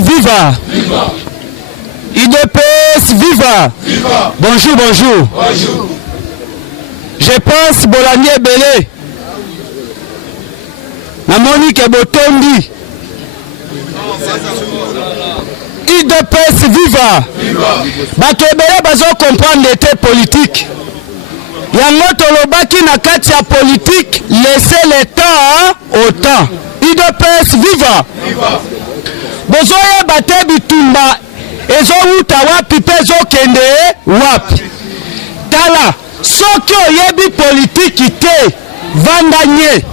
viva. UDPS viva. Bonjour, bonjour. Je pense Bolanier Belé. La Monique Botondi. UDPS viva. Bakebele bazo comprendre l'été politique. Yango tolobaki na kati ya politique, laissez le temps au temps. UDPS viva. Bozoye bate bitumba ezo uta wapi pezo kende wapi. Tala soki oyebi politique te vandanye.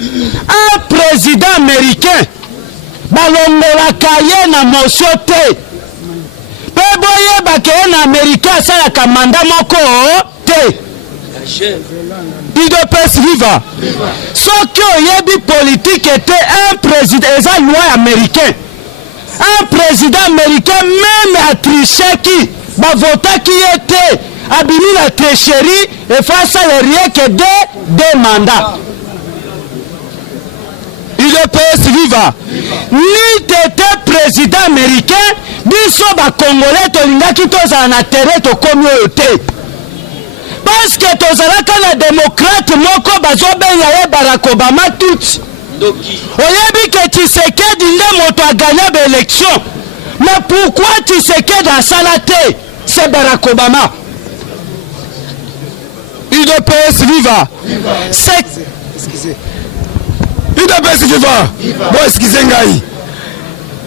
Un président américain balongolaka ye na motion te. Pe boyeba ke na américain asalaka manda moko te. UDPS viva. Soki oyebi politique était un président, eza loi américain. Un président américain même a triché qui va voter qui était abîmé la tricherie et face à rien que deux mandats. UDPS viva. Ni t'étais président américain, biso ba congolais tolingaki tozala na terrain to komi oyo te. Parce que tozalaka na démocrate moko bazobenga ye Barack Obama tout. Oyebi que Tshisekedi nde moto a gagné l'élection. Mais pourquoi Tshisekedi a salaté? C'est Barack Obama. UDPS viva. Excusez. UDPS viva. Bon, excusez ngai.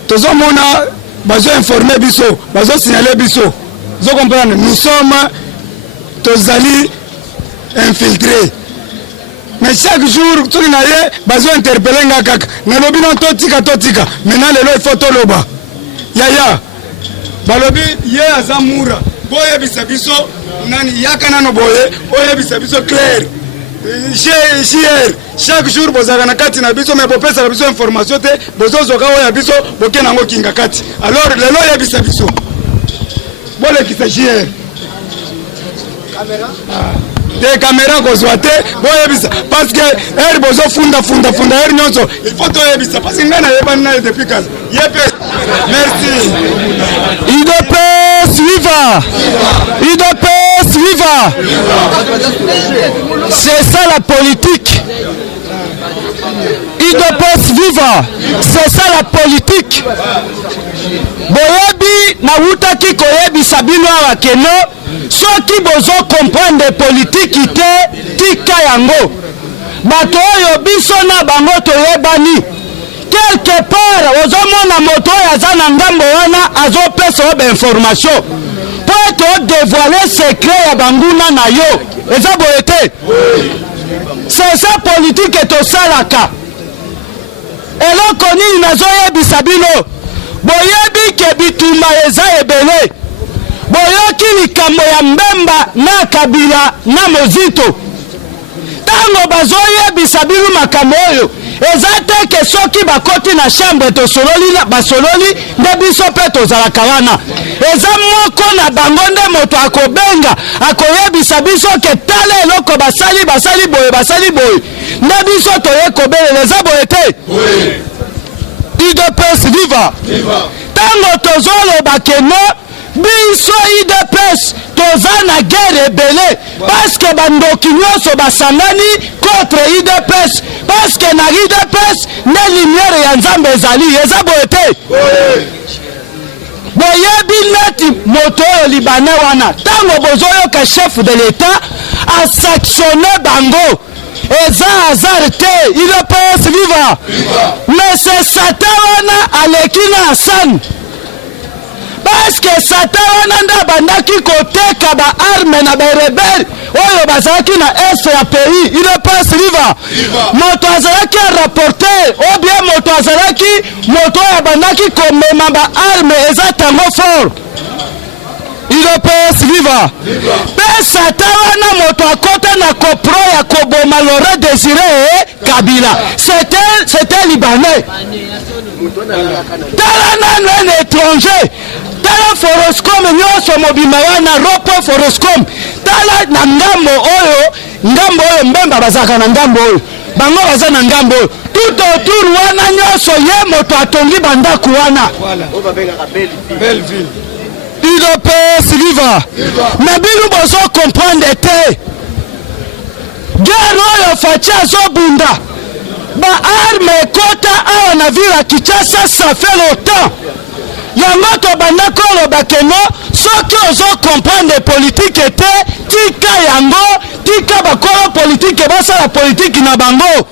Tozo mona bazo informer biso, bazo signaler biso. Vous comprenez? Nous sommes tozali infiltrés. Mais chaque jour, tu n'as pas interpellé nga kaka. Nalobi non totika. Maintenant lelo il faut toloba. Yaya. Balobi ye azamura. Boye bisabiso nani yakana no boye. Boye bisabiso clair. Chaque jour bozaka na kati na biso mais bopesa na biso information te bozo zoka oya biso bokena ngo kinga kati. Alors lelo ye bisabiso. Bole kisajie. Caméra. Des caméras kozwate boyebisa parce que er bozo funda er nyonso il faut toyebisa parce que ngana yebana na depuis kaza yepe. Merci. UDPS viva. UDPS viva. C'est ça la politique. UDPS viva. C'est ça la politique. Boyebi na wutaki koyebisa bino awakeno. Soki bozo comprendre politique te tika yango. Bato oyo biso na bango toyebani. Quelque part ozomona moto yaza na ngambo wana azopesa obe information. Po to dévoiler secret ya banguna na yo. Eza boyete. C'est ça politique to salaka. Eloko nini nazoyebisa bino. Boyebi ke bitumba eza ebele. Boyoki likambo ya Mbemba na Kabila na Mozito. Tango bazoyebisa bino makambo oyo. Eza te ke soki bakoti na chambre tosololi na basololi nde biso pe tozalaka wana. Eza moko na bango nde moto akobenga akoyebisa biso ke tala eloko basali boye. Nde biso toye kobele eza boye te. UDPS viva. Tango tozoloba ke no biso UDPS toza na guerre ebele parce que bandoki nyonso basangani contre UDPS parce que na UDPS ne lumière ya Nzambe ezali eza boye te. Boyebi neti moto oyo libanais wana tango bozoyoka chef de l'état a sanctionné bango eza hasard te. UDPS viva. Mais c'est Satan wana aleki na Hassan. Parce que Satan wana bandaki koteka ba arme na ba rebelle oyo bazaki na est ya pays. UDPS viva. Moto azalaki rapporter ou bien moto azalaki moto ya bandaki komema ba arme eza tango fort. UDPS viva. Pe Satan wana moto akota na kopro ya koboma Laurent Désiré Kabila. C'était libanais. Tala nanu un étranger. Tala Foroscom nyonso mobima wana ropo Foroscom. Tala na ngambo oyo Mbemba bazaka na ngambo oyo. Bango baza na ngambo oyo. tout autour wana nyonso ye moto atongi bandako wana. Belleville. UDPS viva. Mais bino bozo comprendre te. Guerre oyo fachi azobunda. Ba arme ekota awa na vila Kinshasa, ça fait longtemps. Yango to bandako oloba keno soki ozo comprendre politique ete tika yango tika bakolo politique basala politique na bango.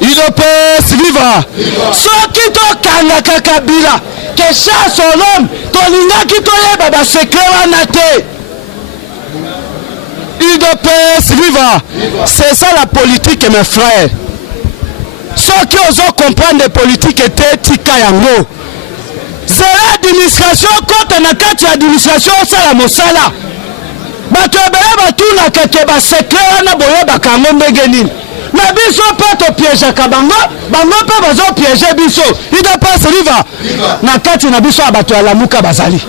UDPS viva. Soki tokangaka Kabila ke chasse au l'homme tolingaki toyeba basekre wana te. UDPS viva. C'est ça la politique mes frères. Soki ozo comprendre politique ete tika yango. Zela administration contre na kati ya administration osala mosala. Bato ebele batuna keke basekre wana boyebaka yango ndenge nini. Na biso pe to piégeaka bango pe bazo piéger biso. UDPS viva. Na kati na biso bato ya lamuka bazali.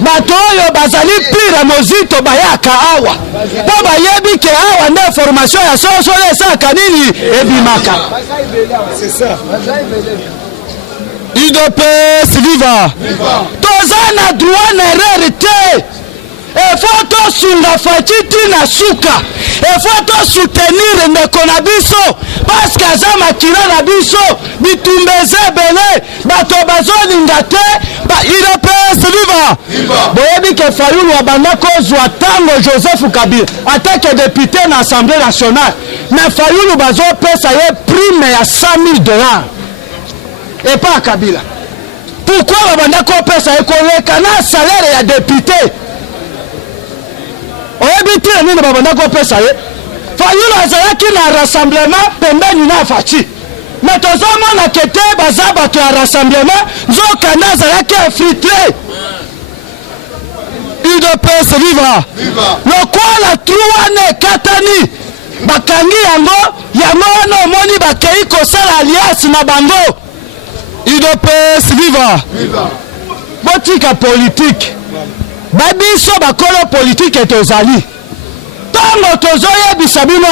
Bato oyo bazali pire mozito bayaka awa. Po bayebi ke awa nde formation ya soso esaka nini ebimaka. C'est ça. UDPS viva. Toza na droit na erreur te. Il faut to sunga fatiti na suka. Il faut to soutenir ndeko na biso parce que aza makila na biso bitumbeze bele bato bazolinga te ba UDPS viva. Boyebi ke Fayulu abanda kozwa tango Joseph Kabila atake député na Assemblée nationale. Mais Fayulu bazo pesa ye prime ya $100,000 et pas Kabila. Pourquoi babanda ko pesa ye koleka na salaire ya député? Oyebitile nini babanda ko pesa ye? Fayulu azalaki na rassemblement pembeni na fachi. Mais tozomona kete baza bato ya rassemblement nzokanda azalaki infiltré. UDPS viva. Lokola truwane ekatani bakangi yango wana omoni bakei kosala alliance na bango. UDPS viva. Botika politique. Babiso bakolo politique etozali. Tango tozoyebisa bino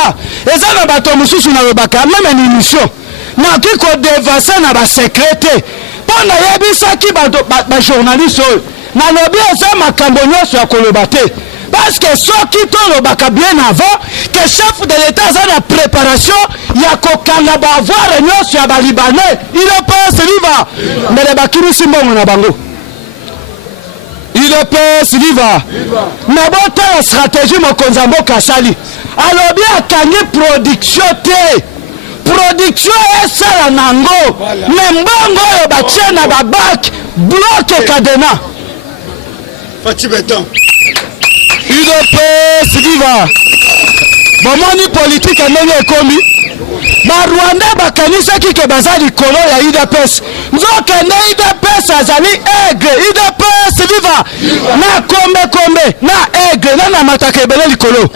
eza na bato mosusu na lobaka même une émission. Na kiko devase na ba secrétaire. Pona yebisaki ba journaliste oyo. Na lobi eza makambo nyonso ya koloba te. Parce que soki tolobaka bien avant que chef de l'État aza na préparation ya kokanga ba avoir nyonso ya ba Libanais. Il est pas viva. Mais le bakimisi mbongo na bango. UDPS viva. Na bota la stratégie mokonza mboka asali. Alobi akangi production te. Production esala nango. Mais mbongo oyo batie na babak bloque cadena. Fati Beton. UDPS viva. Bomoni politique ndenge ekomi. Ba Rwanda bakanisaki ke bazali likolo ya UDPS. Nzokende UDPS azali aigle. UDPS viva. Na kombe na aigle na mataka ebele likolo.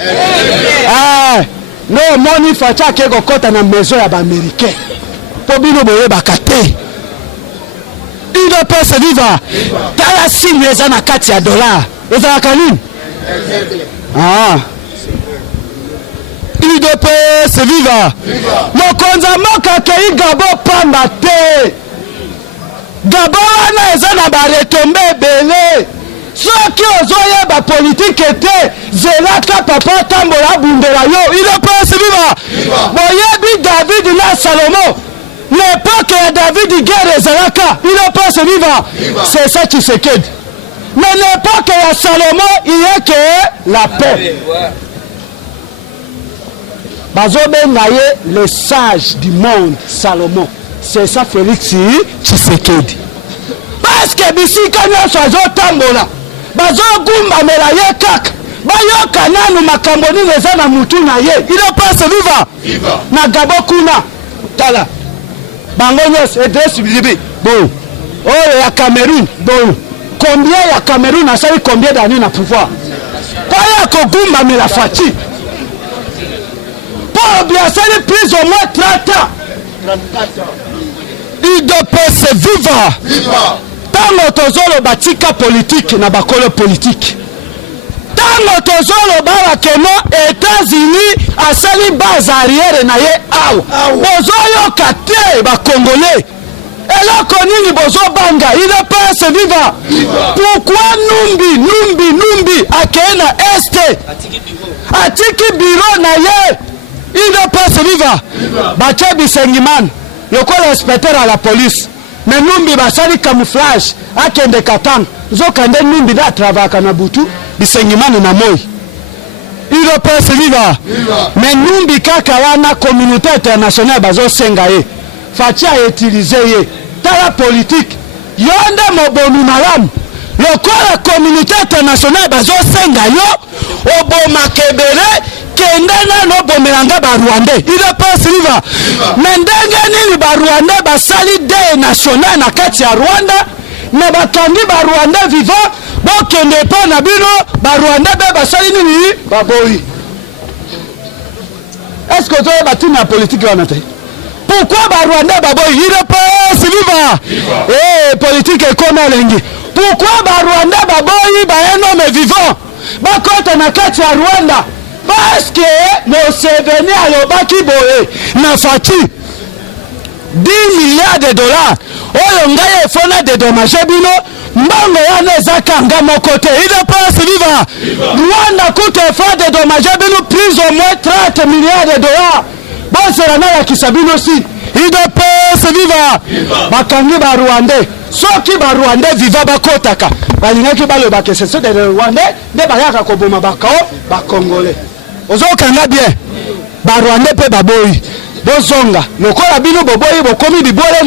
No moni facha ke kokota na maison ya ba américain. Po bino boye bakate. UDPS viva. Tala signe eza na kati ya dollar. Eza kanini? UDPS viva. Mokonza mboka kei Gabo pamba te. Gabo wana eza na baretombe ebele. Soki ozoyeba politique te zelaka papa tambola bundela yo. UDPS viva. Boyebi David na Salomo. L'époque ya David guerre ezalaka. UDPS viva. C'est ça qui se quede. Mais l'époque ya Salomon il y a que la paix. Bazobenga ye le sage du monde Salomon. C'est ça Félix Tshisekedi. Parce que bisika nyonso azotambola bazogumbamela ye kaka bayoka nanu makambo nini eza na mutu na ye. Il passe viva. Na Gabo kuna tala bango nyonso Idriss Déby bon oyo ya Cameroun bon combien ya Cameroun asali combien d'années na pouvoir kwa kogumbamela Fati. Bien ça les plus au moins 30 ans. 34 ans. UDPS viva. Tango tozolo batika politique na bakolo politique. Tango tozolo bawa keno États-Unis asali base arrière na ye awa. Bozoyo kate ba Congolais. Eloko nini bozo banga il passe viva. Pourquoi Numbi akena este atiki biro na ye il passe viva. Bache Bisengimana lokola inspecteur à la police mais Numbi basali camouflage akende Katanga zokande Numbi da travaka na butu Bisengimana na moi il passe viva. Mais Numbi kaka wana communauté internationale bazo senga ye fatia utiliser ye tala politique yonde mobonu malamu lokola communauté internationale bazo senga yo oboma kebele kendana no bomelanga ba Rwandais il passe viva. Mais ndenge nini ba Rwandais basali de national na kati ya Rwanda na bakangi ba Rwandais vivant bokende pa na bino ba Rwandais be basali nini baboyi. Est-ce que tu as battu la politique wana te? Pourquoi ba Rwandais baboyi il passe viva? Eh politique est comme lengi. Pourquoi ba Rwandais baboyi ba un homme vivant bakota na kati ya Rwanda? Parce que Museveni alobaki boye na fati 10 milliards de dollars oyo ngai efona de dommage bino mbango wana ezakanga mokote il passe viva. Rwanda coûte effort de dommage bino plus au moins 30 milliards de dollars. Bon c'est la na kisabino aussi il passe viva. Bakangi ba Rwandais soki ba Rwandais viva bakotaka balingaki baloba ke c'est de Rwandais de bayaka koboma bakao ba Congolais. Ozokanga bien ba Rwandais pe baboyi bozonga lokola bino boboyi bokomi bibole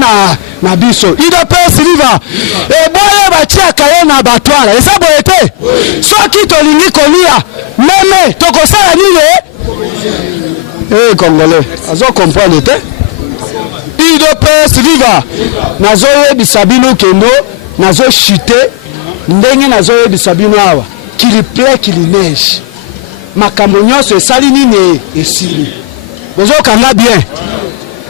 na biso il passe viva. E boye batiaka ye na batwala eza boye te soki tolingi kolia meme tokosala nini Congolais azo comprendre te il passe viva. Nazo yebisa bino kendo nazo chute ndenge nazo yebisa bino awa qu'il plaît qu'il neige makambo nyonso esali nini esili bozokanga bien.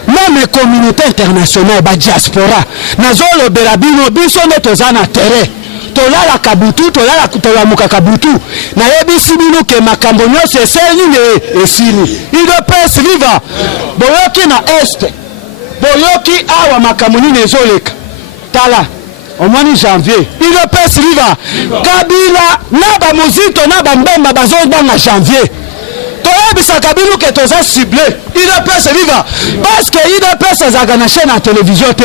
Même les communautés internationales ba diaspora nazolobela bino biso nde toza na terrain tolala kabutu tolamuka kabutu nayebisi bino ke makambo nyonso esali nini esili il passe viva. Boyoki na este boyoki awa makambo nini ezoleka tala au mois de janvier il passe viva. Kabila na ba muzito na ba mbemba bazobanga janvier toyebisaka bino ke toza ciblé il passe viva. Parce que il passe ezaka na chaîne ya télévision te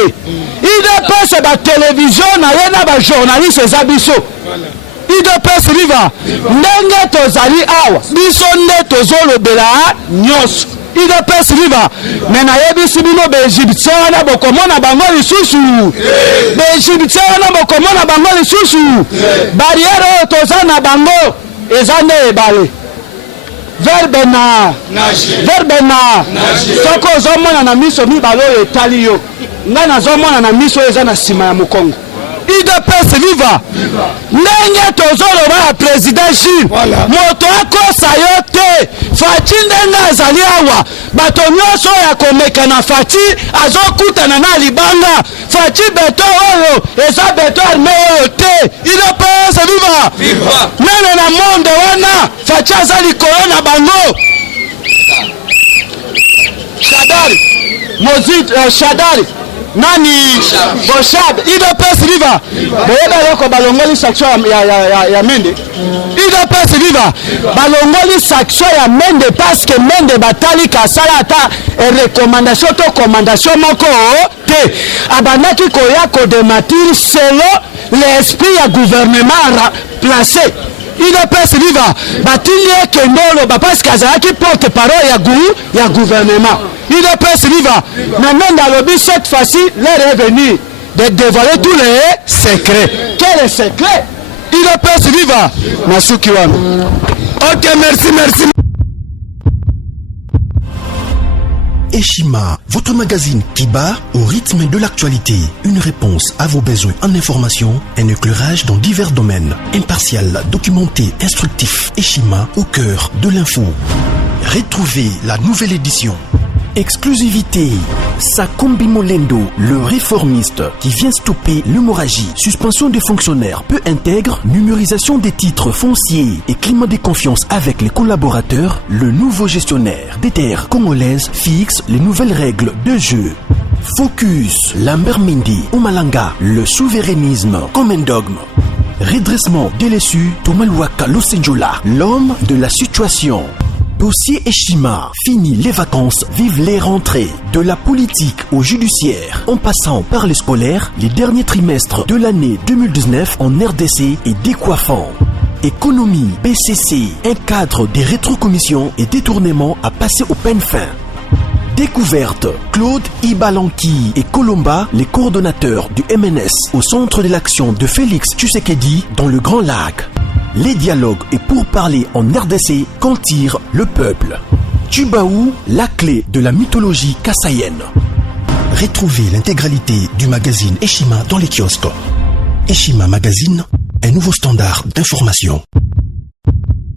il passe ba télévision na ye na ba journaliste eza biso il passe viva. Ndenge tozali awa biso nde tozolobela nyonso il passe viva. Mais nayebisi bino baegyptien wana bokomona bango lisusu baegyptien wana bokomona bango lisusu barrière oyo toza na bango eza nde ebale verbe na soko ozomona na miso mibale oyo etali yo ngai nazomona na miso oyo eza na nsima ya mokongo il passe viva. Ndenge tozoloba ya président Gilles moto akosa yo te Fati ndenge azali awa bato nyonso ya komeka na Fati azokutana na libanga Fati beto oyo eza beto arme oyo te il passe viva. Nene na monde wana Fati azali korona bango Shadari nani Boshab il passe viva. Boyeba yoko balongoli saction ya Mende il passe viva. Balongoli saction ya Mende parce que Mende batali kasala ata recommandation to commandation moko te abandaki koya ko dematir selon l'esprit ya gouvernement placé il passe viva. Batili kendolo parce qu'azalaki porte parole ya gouvernement il passe viva. Maintenant dans le but cette fois-ci leur est venu de dévoiler tous les secrets. Quel est secret? Il passe viva. Masuki wana. Ok, merci. Eshima, votre magazine qui bat au rythme de l'actualité. Une réponse à vos besoins en information, un éclairage dans divers domaines. Impartial, documenté, instructif. Eshima au cœur de l'info. Retrouvez la nouvelle édition Exclusivité. Sakombi Molendo, le réformiste qui vient stopper l'hémorragie, suspension des fonctionnaires peu intègre, numérisation des titres fonciers et climat de confiance avec les collaborateurs, le nouveau gestionnaire des terres congolaises fixe les nouvelles règles de jeu. Focus, Lambert Mindi, Omalanga, le souverainisme comme un dogme. Redressement délaissé, Tomaluaka Losenjola, l'homme de la situation. Dossier Eshima, fini les vacances, vive les rentrées. De la politique au judiciaire, en passant par les scolaires, les derniers trimestres de l'année 2019 en RDC est décoiffant. Économie, BCC, un cadre des rétrocommissions et détournements à passer au peine fin. Découverte, Claude Ibalanki et Colomba, les coordonnateurs du MNS au centre de l'action de Félix Tshisekedi dans le Grand Lac. Les dialogues et pourparlers en RDC qu'en tire le peuple. Tubaou, la clé de la mythologie kassaïenne. Retrouvez l'intégralité du magazine Eshima dans les kiosques. Eshima Magazine, un nouveau standard d'information.